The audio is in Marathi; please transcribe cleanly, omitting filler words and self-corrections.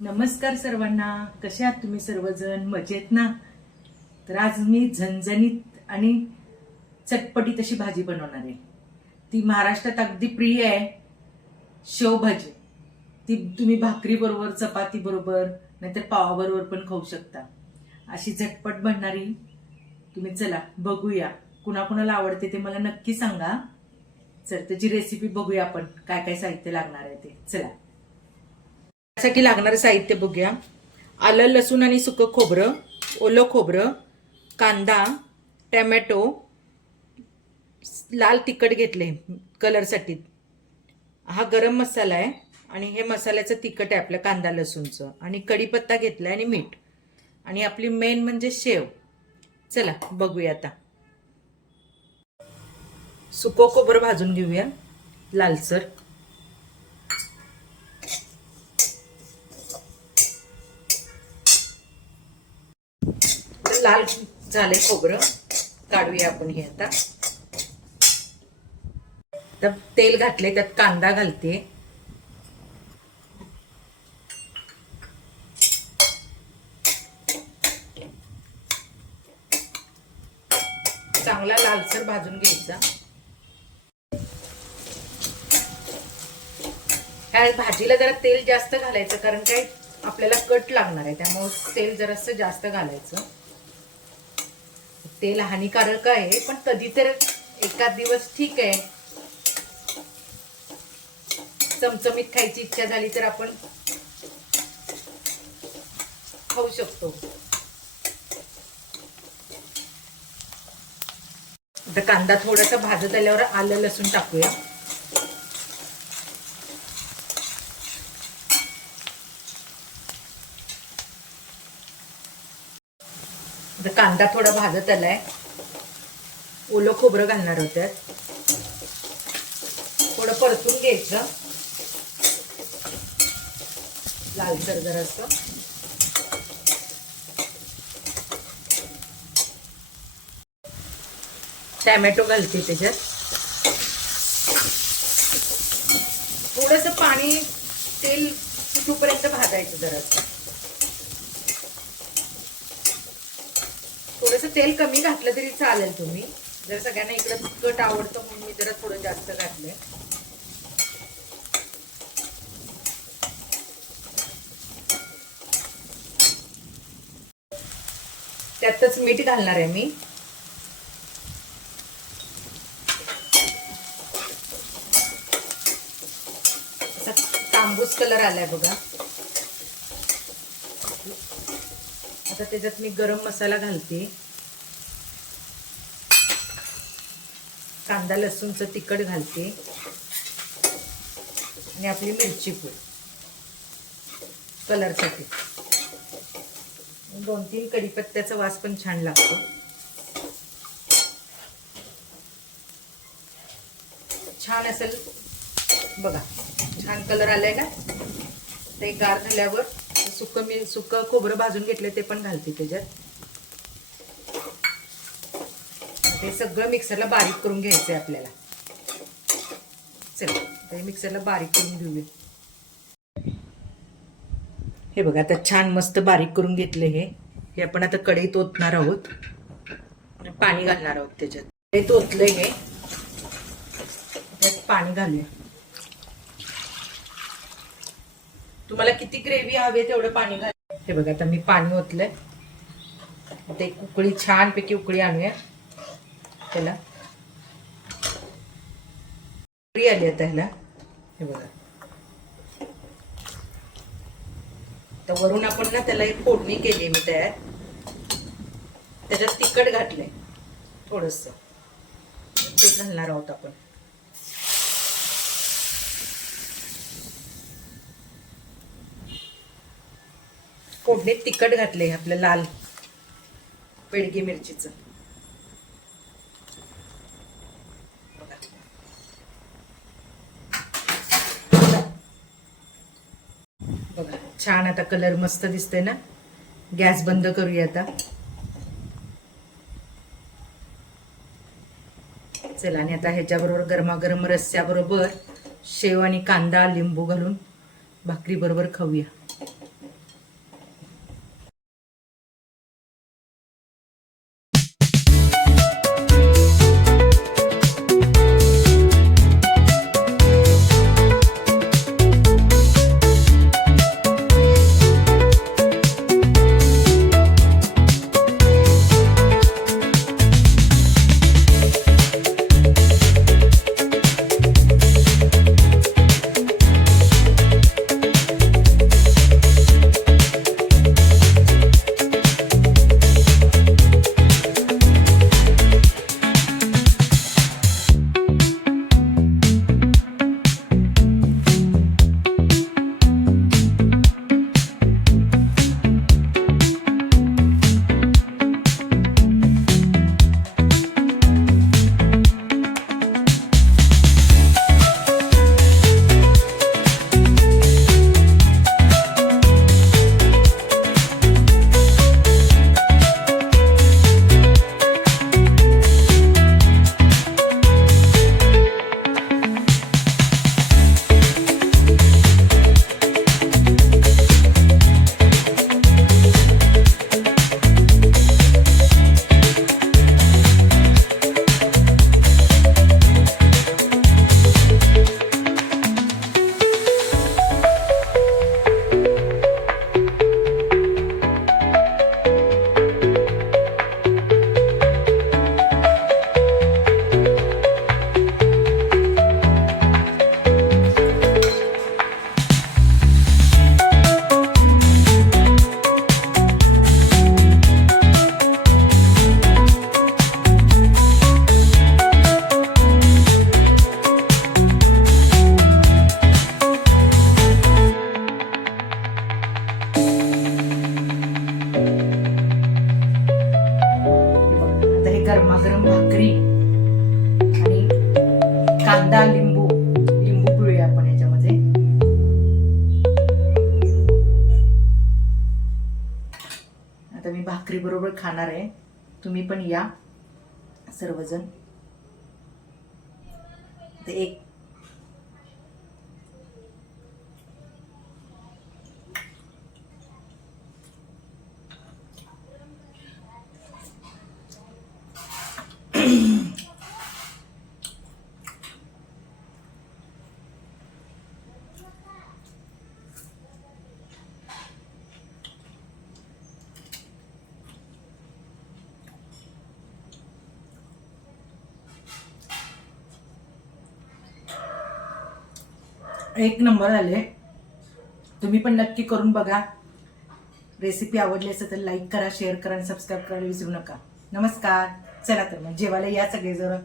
नमस्कार सर्वांना, कसे आहात तुम्ही सर्वजण? मजेत ना? तर आज मी झणझणीत आणि चटपटीत अशी भाजी बनवणार आहे. ती महाराष्ट्रात अगदी प्रिय आहे, शेवभाजी. ती तुम्ही भाकरी बरोबर, चपाती बरोबर, नाहीतर पावाबरोबर पण खाऊ शकता. अशी झटपट बनणारी तुम्ही चला बघूया. कुणाकुणाला आवडते ते मला नक्की सांगा. चल त्याची रेसिपी बघूया आपण, काय काय साहित्य लागणार आहे ते. चला त्यासाठी लागणारे साहित्य बघूया. आलं, लसूण आणि सुकं खोबरं, ओलं खोबरं, कांदा, टोमॅटो, लाल तिखट घेतले कलरसाठी. हा गरम मसाला आहे आणि हे मसाल्याचं तिखट आहे आपलं कांदा लसूणचं, आणि कढीपत्ता घेतलाय आणि मीठ, आणि आपली मेन म्हणजे शेव. चला बघूया आता. सुकं खोबरं भाजून घेऊया लालसर. लाल झाले खोबरं, काढूया आपण हे आता. तर तेल घातले, त्यात कांदा घालते. चांगला लालसर भाजून घ्यायचा. ह्या भाजीला जरा तेल जास्त घालायचं, कारण काय आपल्याला कट लागणार आहे, त्यामुळे तेल जरासं जास्त घालायचं. तेल हानिकारक आहे, पण कधी तर एखाद दिवस ठीक आहे. चमचमीत खायची इच्छा झाली तर आपण खाऊ शकतो. आता कांदा थोडासा भाजत आल्यावर आलं लसूण टाकूया. आता कांदा थोडा भाजत आलाय, ओलं खोबरं घालणार होत्यात. थोडं परतून घ्यायचं लालसर जरासं. टोमॅटो घालते त्याच्यात. थोडंसं पाणी, तेल सुटूपर्यंत भाजायचं जरासं. थोडंसं तेल कमी घातलं तरी चालेल तुम्ही, जर सगळ्यांना इकडं तिखट आवडतं म्हणून मी जरा थोडं जास्त घातलंय. त्यातच मीठ घालणार आहे मी. असा तांबूस कलर आलाय बघा. आता त्याच्यात मी गरम मसाला घालते, कांदा लसूणचं तिखट घालते, आणि आपली मिरची पूड कलरसाठी. 2-3 कढीपत्त्याचा वास पण छान लागतो. छान असेल बघा, छान कलर आलाय ना. ते गार झाल्यावर सुकं खोबरं भाजून घेतले ते पण घालते त्याच्यात. ते सगळं मिक्सरला बारीक करून घ्यायचंय आपल्याला. चला ते मिक्सरला बारीक करून घेऊया. हे बघा, आता छान मस्त बारीक करून घेतले. हे आपण आता कढईत ओतणार आहोत, पाणी घालणार आहोत त्याच्यात. कढईत ओतलंय हे, त्यात पाणी घालूया. तुम्हाला किती ग्रेव्ही हवी तेवढं पाणी घाल. हे बघा, आता मी पाणी ओतलंय. आता एक उकळी, छान पैकी उकळी आणूया त्याला. उकळी आली आता ह्याला. हे बघा, तर वरून आपण ना त्याला एक फोडणी केली मी तयार. त्याच्यात तिखट घातलंय थोडंसं, ते घालणार आहोत आपण. फोडणीत तिखट घातले आपलं लाल बेडगी मिरचीचं. बघा छान, आता कलर मस्त दिसतोय ना. गॅस बंद करूया आता. चला, आणि आता ह्याच्याबरोबर गरमागरम रस्स्याबरोबर शेव आणि कांदा लिंबू घालून भाकरी बरोबर खाऊया. गरमागरम भाकरी आणि कांदा लिंबू पिळूया आपण याच्यामध्ये. आता मी भाकरी बरोबर खाणार आहे, तुम्ही पण या सर्वजण. एक एक नंबर आले. तुम्ही पण नक्की करून बघा. रेसिपी आवडली असेल तर लाईक करा, शेअर करा आणि सबस्क्राईब करायला विसरू नका. नमस्कार. चला तर मग जेवायला या सगळे जरा.